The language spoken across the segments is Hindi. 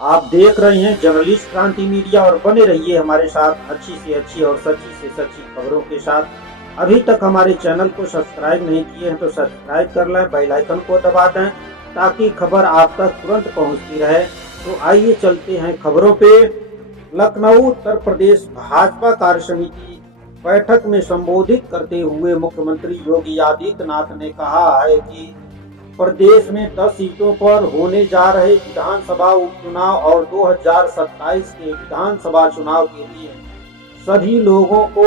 आप देख रहे हैं जर्नलिस्ट क्रांति मीडिया और बने रहिए हमारे साथ अच्छी से अच्छी और सच्ची से सच्ची खबरों के साथ। अभी तक हमारे चैनल को सब्सक्राइब नहीं किए हैं तो सब्सक्राइब कर लें, बेल आइकन को दबा दें ताकि खबर आप तक तुरंत पहुंचती रहे। तो आइए चलते हैं खबरों पे। लखनऊ उत्तर प्रदेश भाजपा कार्य समिति बैठक में संबोधित करते हुए मुख्यमंत्री योगी आदित्यनाथ ने कहा है कि प्रदेश में 10 सीटों पर होने जा रहे विधानसभा उपचुनाव और 2027 के विधानसभा चुनाव के लिए सभी लोगों को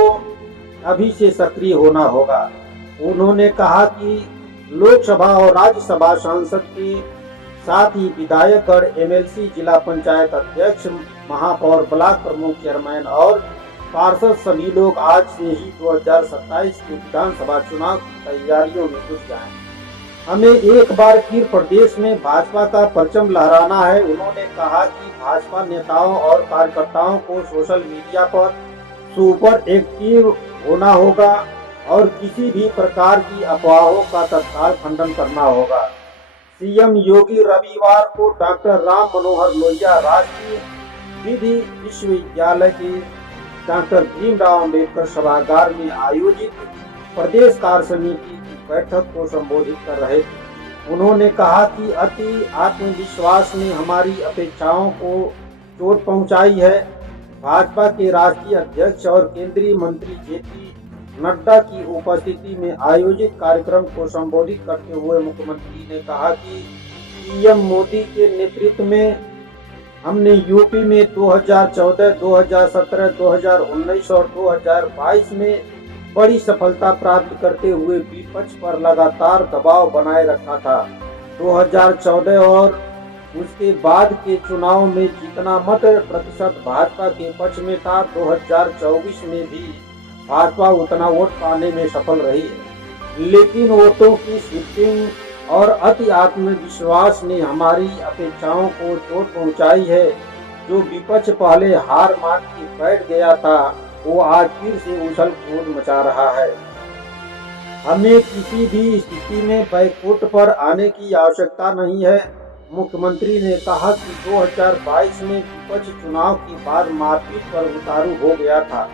अभी से सक्रिय होना होगा। उन्होंने कहा कि लोकसभा और राज्यसभा सांसद के साथ ही विधायकगण, एमएलसी, जिला पंचायत अध्यक्ष, महापौर, ब्लॉक प्रमुख, चेयरमैन और पार्षद सभी लोग आज से ही 2027 के विधानसभा चुनाव की तैयारियों में जुट जाएं। हमें एक बार फिर प्रदेश में भाजपा का परचम लहराना है। उन्होंने कहा कि भाजपा नेताओं और कार्यकर्ताओं को सोशल मीडिया पर सुपर एक्टिव होना होगा और किसी भी प्रकार की अफवाहों का तत्काल खंडन करना होगा। सीएम योगी रविवार को डॉक्टर राम मनोहर लोहिया राष्ट्रीय विधि विश्वविद्यालय के डॉक्टर भीमराव अम्बेडकर सभागार में आयोजित प्रदेश कार्य समिति की बैठक को संबोधित कर रहे थे। उन्होंने कहा कि अति आत्मविश्वास ने हमारी अपेक्षाओं को चोट पहुंचाई है। भाजपा के राष्ट्रीय अध्यक्ष और केंद्रीय मंत्री जेपी नड्डा की उपस्थिति में आयोजित कार्यक्रम को संबोधित करते हुए मुख्यमंत्री ने कहा कि पीएम मोदी के नेतृत्व में हमने यूपी में 2014, 2017, 2019 और 2022 में बड़ी सफलता प्राप्त करते हुए विपक्ष पर लगातार दबाव बनाए रखा था। 2014 और उसके बाद के चुनाव में जितना मत प्रतिशत भाजपा के पक्ष में था, 2024 में भी भाजपा उतना वोट पाने में सफल रही है। लेकिन वोटों की शिफ्टिंग और अति आत्मविश्वास ने हमारी अपेक्षाओं को चोट पहुंचाई है। जो विपक्ष पहले हार मान के बैठ गया था वो आज फिर से उछल कूद मचा रहा है। हमें किसी भी स्थिति में बैकफुट पर आने की आवश्यकता नहीं है। मुख्यमंत्री ने कहा कि 2022 में विपक्ष चुनाव के बाद मारपीट पर उतारू हो गया था।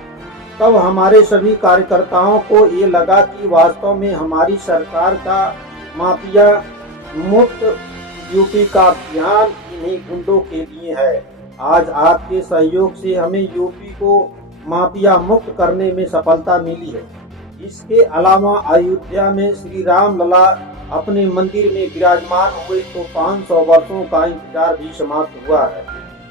तब हमारे सभी कार्यकर्ताओं को ये लगा कि वास्तव में हमारी सरकार का माफिया मुक्त यूपी का अभियान इन्हीं गुंडों के लिए है। आज आपके सहयोग से हमें यूपी को माफिया मुक्त करने में सफलता मिली है। इसके अलावा अयोध्या में श्री राम लला अपने मंदिर में विराजमान हुए तो 500 वर्षों का इंतजार भी समाप्त हुआ है।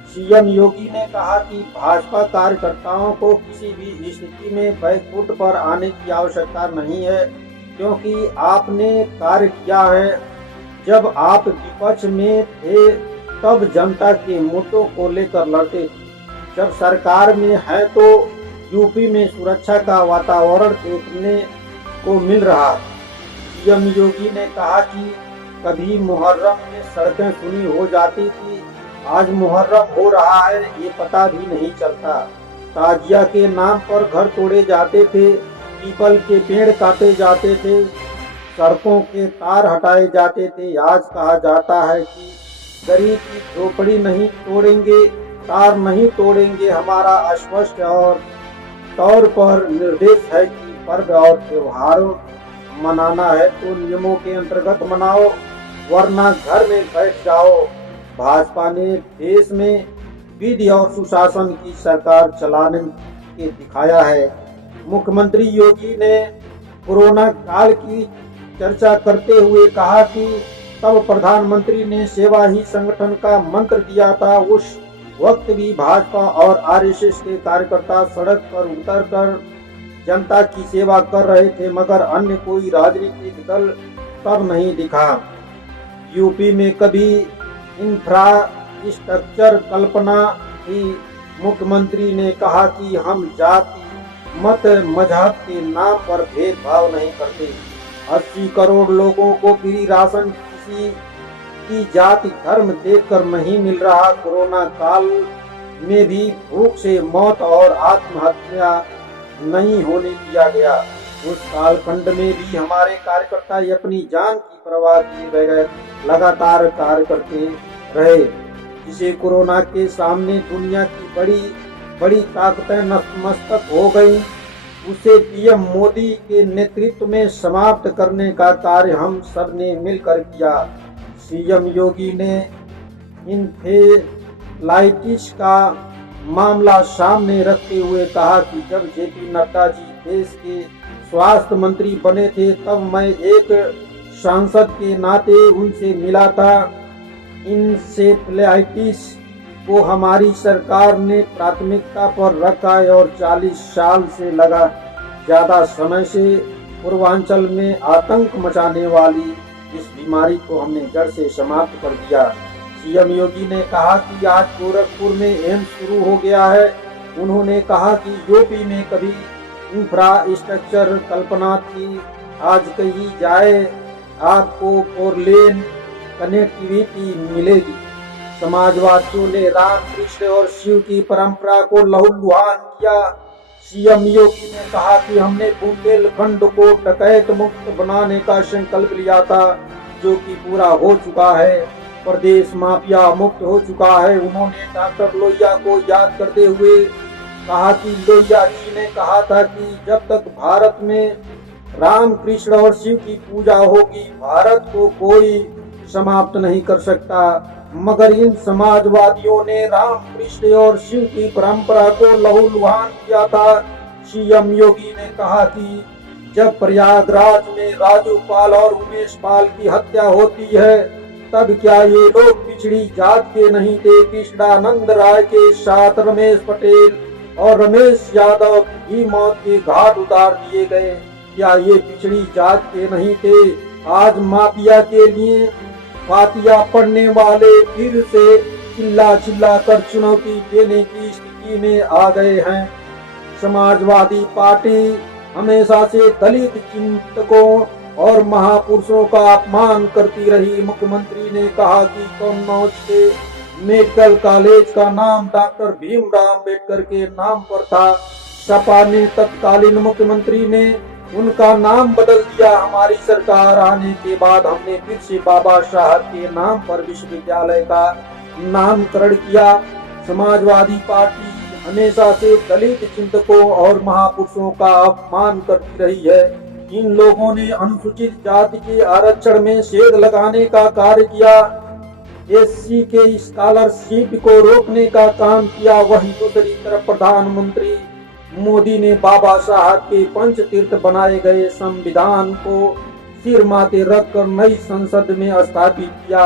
सीएम योगी ने कहा कि भाजपा कार्यकर्ताओं को किसी भी स्थिति में बैकफुट पर आने की आवश्यकता नहीं है, क्योंकि आपने कार्य किया है। जब आप विपक्ष में थे तब जनता के मुद्दों को लेकर लड़ते थे। जब सरकार में है तो यूपी में सुरक्षा का वातावरण देखने को मिल रहा है। सीएम योगी ने कहा कि कभी मुहर्रम में सड़कें सुनी हो जाती थी, आज मुहर्रम हो रहा है ये पता भी नहीं चलता। ताजिया के नाम पर घर तोड़े जाते थे, पीपल के पेड़ काटे जाते थे, सड़कों के तार हटाए जाते थे। आज कहा जाता है कि गरीब की झोपड़ी नहीं तोड़ेंगे, तार नहीं तोड़ेंगे। हमारा स्पष्ट और तौर पर निर्देश है कि पर्व और त्योहारों मनाना है तो नियमों के अंतर्गत मनाओ, वरना घर में बैठ जाओ। भाजपा ने देश में विधि और सुशासन की सरकार चलाने के दिखाया है। मुख्यमंत्री योगी ने कोरोना काल की चर्चा करते हुए कहा कि तब प्रधानमंत्री ने सेवा ही संगठन का मंत्र दिया था। उस वक्त भी भाजपा और आरएसएस के कार्यकर्ता सड़क पर उतरकर जनता की सेवा कर रहे थे, मगर अन्य कोई राजनीतिक दल तब नहीं दिखा। यूपी में कभी इंफ्रास्ट्रक्चर कल्पना की। मुख्यमंत्री ने कहा कि हम जाति, मत, मजहब के नाम पर भेदभाव नहीं करते। 80 करोड़ लोगों को फ्री राशन किसी की जाति धर्म देखकर नहीं मिल रहा। कोरोना काल में भी भूख से मौत और आत्महत्या नहीं होने दिया गया। उस कालखंड में भी हमारे कार्यकर्ता अपनी जान की परवाह किए बगैर लगातार कार्य करते रहे। जिसे कोरोना के सामने दुनिया की बड़ी बड़ी ताकतें नतमस्तक हो गई, उसे पीएम मोदी के नेतृत्व में समाप्त करने का कार्य हम सब ने मिलकर किया। सीएम योगी ने इंसेफेलाइटिस का मामला सामने रखते हुए कहा कि जब जेपी नड्डा जी देश के स्वास्थ्य मंत्री बने थे तब मैं एक सांसद के नाते उनसे मिला था। इंसेफेलाइटिस को हमारी सरकार ने प्राथमिकता पर रखा है और 40 साल से लगा ज्यादा समय से पूर्वांचल में आतंक मचाने वाली इस बीमारी को हमने जड़ से समाप्त कर दिया। सीएम योगी ने कहा कि आज गोरखपुर में एम्स शुरू हो गया है। उन्होंने कहा कि यूपी में कभी इंफ्रास्ट्रक्चर कल्पना की आज कही जाए, आपको 4 लेन कनेक्टिविटी मिलेगी। समाजवादियों ने राम कृष्ण और शिव की परंपरा को लहूलुहान किया। सीएम योगी ने कहा कि हमने बुंदेलखंड को डकैत मुक्त बनाने का संकल्प लिया था, जो कि पूरा हो चुका है। प्रदेश माफिया मुक्त हो चुका है। उन्होंने डॉक्टर लोहिया को याद करते हुए कहा कि लोहिया जी ने कहा था कि जब तक भारत में राम कृष्ण और शिव की पूजा होगी, भारत को कोई समाप्त नहीं कर सकता। मगर इन समाजवादियों ने राम कृष्ण और शिव की परंपरा को लहूलुहान किया था। सीएम योगी ने कहा कि जब प्रयागराज में राजू पाल और उमेश पाल की हत्या होती है, तब क्या ये लोग पिछड़ी जात के नहीं थे? कृष्णानंद राय के साथ रमेश पटेल और रमेश यादव भी मौत के घाट उतार दिए गए। क्या ये पिछड़ी जात के नहीं थे? आज माफिया के लिए फातिया पढ़ने वाले फिर से चिल्ला चिल्ला कर चुनौती देने की स्थिति में आ गए हैं। समाजवादी पार्टी हमेशा से दलित चिंतकों और महापुरुषों का अपमान करती रही। मुख्यमंत्री ने कहा कि कन्नौज के मेडिकल कॉलेज का नाम डॉक्टर भीमराव अम्बेडकर के नाम पर था। सपा ने तत्कालीन मुख्यमंत्री ने उनका नाम बदल दिया। हमारी सरकार आने के बाद हमने फिर से बाबा साहब के नाम पर विश्वविद्यालय का नामकरण किया। समाजवादी पार्टी हमेशा से दलित चिंतकों और महापुरुषों का अपमान करती रही है। इन लोगों ने अनुसूचित जाति के आरक्षण में छेद लगाने का कार्य किया, एससी के स्कॉलरशिप को रोकने का काम किया। वहीं दूसरी तरफ प्रधानमंत्री मोदी ने बाबा साहब के पंच तीर्थ बनाए गए संविधान को सिर माथे रखकर नई संसद में स्थापित किया।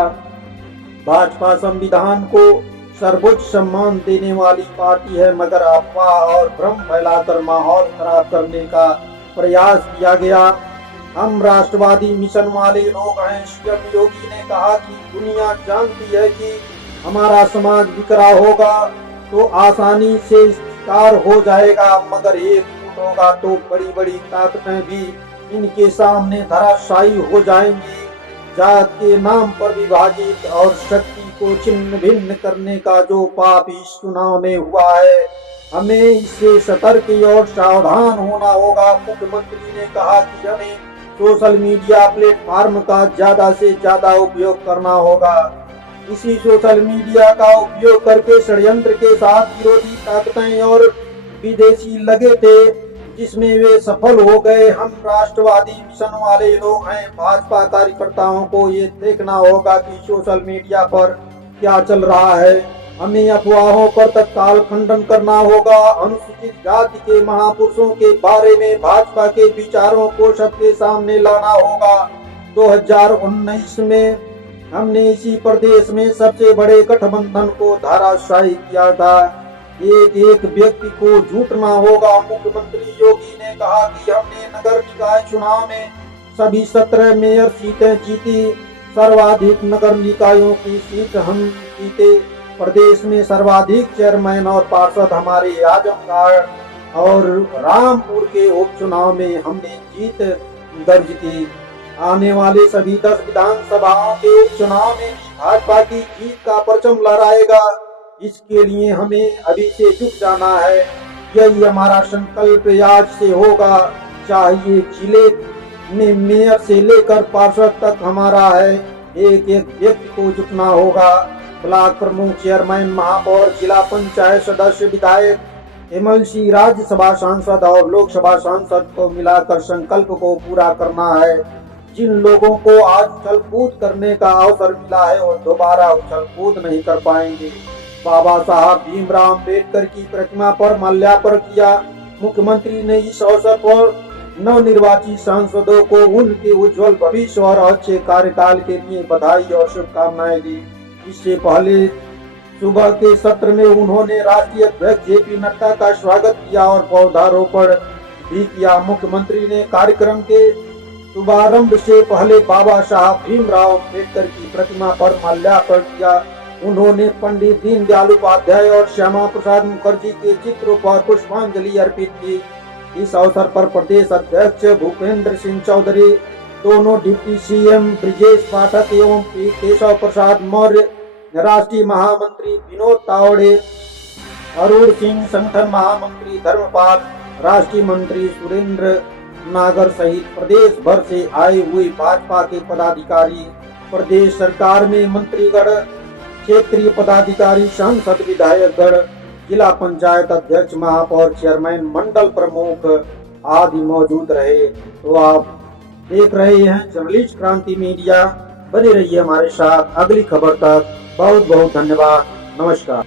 भाजपा संविधान को सर्वोच्च सम्मान देने वाली पार्टी है, मगर अफवाह और भ्रम फैलाकर माहौल खराब करने का प्रयास किया गया। हम राष्ट्रवादी मिशन वाले लोग हैं। सीएम योगी ने कहा कि दुनिया जानती है कि हमारा समाज बिखरा होगा तो आसानी से शिकार हो जाएगा, मगर एक फूट होगा तो बड़ी बड़ी ताकतें भी इनके सामने धराशायी हो जाएंगी। जात के नाम पर विभाजित और शक्ति को छिन्न भिन्न करने का जो पाप इस चुनाव में हुआ है, हमें इससे सतर्क और सावधान होना होगा। मुख्यमंत्री ने कहा कि हमें सोशल मीडिया प्लेटफॉर्म का ज्यादा से ज्यादा उपयोग करना होगा। इसी सोशल मीडिया का उपयोग करके षड्यंत्र के साथ विरोधी ताकतें और विदेशी लगे थे, जिसमें वे सफल हो गए। हम राष्ट्रवादी मिशन वाले लोग हैं। भाजपा कार्यकर्ताओं को ये देखना होगा कि सोशल मीडिया पर क्या चल रहा है। हमें अफवाहों पर तत्काल खंडन करना होगा। अनुसूचित जाति के महापुरुषों के बारे में भाजपा के विचारों को सबके सामने लाना होगा। 2019 में हमने इसी प्रदेश में सबसे बड़े गठबंधन को धराशायी किया था। एक एक व्यक्ति को झूठना होगा। मुख्यमंत्री योगी ने कहा कि हमने नगर निकाय चुनाव में सभी 17 मेयर सीटें जीती। सर्वाधिक नगर निकायों की सीट हम जीते। प्रदेश में सर्वाधिक चेयरमैन और पार्षद हमारे आजमगढ़ और रामपुर के उपचुनाव में हमने जीत दर्ज की। आने वाले सभी 10 विधानसभाओं के उपचुनाव में भाजपा की जीत का परचम लहराएगा। इसके लिए हमें अभी से जुट जाना है। यही हमारा संकल्प आज से होगा। चाहिए जिले में मेयर से लेकर पार्षद तक हमारा है। एक एक व्यक्ति को जुटना होगा। ब्लॉक प्रमुख, चेयरमैन, महापौर, जिला पंचायत सदस्य, विधायक, एमएलसी, राज्यसभा सांसद और लोकसभा सांसद को मिलाकर संकल्प को पूरा करना है। जिन लोगों को आज उछल कूद करने का अवसर मिला है वो दोबारा उछल कूद नहीं कर पाएंगे। बाबा साहब भीमराव अम्बेडकर की प्रतिमा पर माल्यार्पण किया। मुख्यमंत्री ने इस अवसर पर नवनिर्वाचित सांसदों को उनके उज्जवल भविष्य और अच्छे कार्यकाल के लिए बधाई और शुभकामनाएं दी। इससे पहले सुबह के सत्र में उन्होंने राष्ट्रीय अध्यक्ष जेपी नड्डा का स्वागत किया और पौधारोपण भी किया। मुख्यमंत्री ने कार्यक्रम के शुभारंभ से पहले बाबा साहब भीमराव अम्बेडकर की प्रतिमा पर माल्यार्पण किया। उन्होंने पंडित दीनदयाल उपाध्याय और श्यामा प्रसाद मुखर्जी के चित्रों पर पुष्पांजलि अर्पित की। इस अवसर पर प्रदेश अध्यक्ष भूपेंद्र सिंह चौधरी, दोनों डिप्टी सीएम ब्रिजेश पाठक एवं केशव प्रसाद मौर्य, राष्ट्रीय महामंत्री विनोद तावड़े, अरुण सिंह, संगठन महामंत्री धर्मपाल, राष्ट्रीय मंत्री सुरेंद्र नागर सहित प्रदेश भर से आए हुए भाजपा के पदाधिकारी, प्रदेश सरकार में मंत्रीगण, क्षेत्रीय पदाधिकारी, सांसद, विधायकगण, जिला पंचायत अध्यक्ष, महापौर, चेयरमैन, मंडल प्रमुख आदि मौजूद रहे। तो आप देख रहे हैं जर्नलिस्ट क्रांति मीडिया। बने रहिए हमारे साथ अगली खबर तक। बहुत बहुत धन्यवाद। नमस्कार।